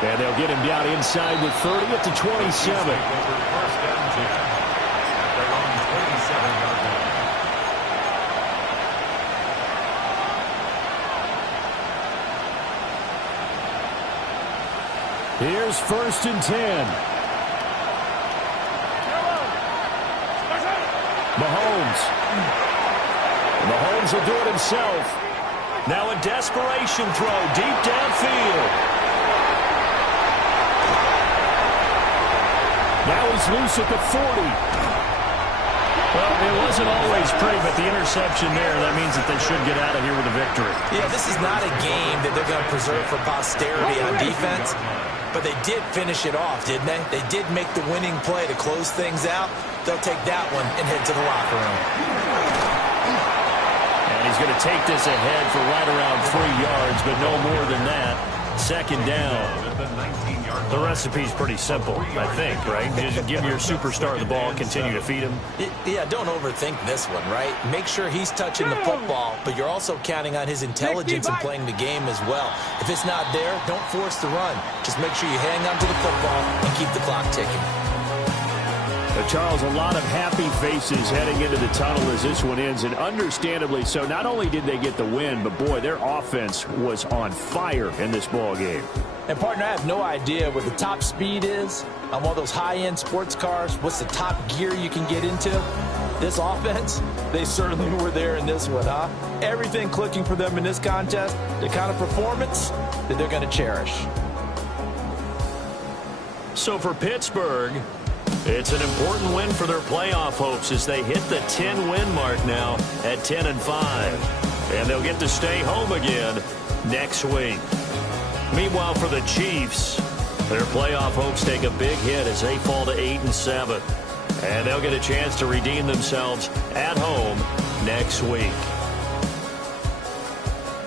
And they'll get him down inside with 30 at the 27. First down 10 at their own 27-yard line. Here's 1st and 10. Mahomes will do it himself. Now a desperation throw deep downfield. Now he's loose at the 40. Well, it wasn't always pretty, but the interception there, that means that they should get out of here with a victory. Yeah, this is not a game that they're going to preserve for posterity on defense, but they did finish it off, didn't they? They did make the winning play to close things out. They'll take that one and head to the locker room. And he's going to take this ahead for right around 3 yards, but no more than that. 2nd down. The recipe's pretty simple, I think, right? Just give your superstar the ball, continue to feed him. Yeah, don't overthink this one, right? Make sure he's touching the football, but you're also counting on his intelligence in playing the game as well. If it's not there, don't force the run. Just make sure you hang on to the football and keep the clock ticking. Charles, a lot of happy faces heading into the tunnel as this one ends, and understandably so. Not only did they get the win, but boy, their offense was on fire in this ball game. And partner, I have no idea what the top speed is on one of those high-end sports cars. What's the top gear you can get into? This offense, they certainly were there in this one, huh? Everything clicking for them in this contest, the kind of performance that they're going to cherish. So for Pittsburgh, it's an important win for their playoff hopes as they hit the 10-win mark now at 10-5. And they'll get to stay home again next week. Meanwhile, for the Chiefs, their playoff hopes take a big hit as they fall to 8-7. And they'll get a chance to redeem themselves at home next week.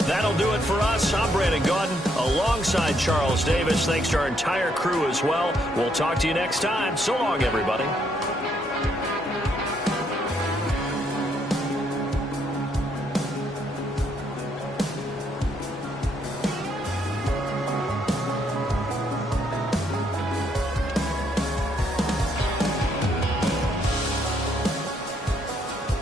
That'll do it for us. I'm Brandon Gaudin alongside Charles Davis. Thanks to our entire crew as well. We'll talk to you next time. So long, everybody.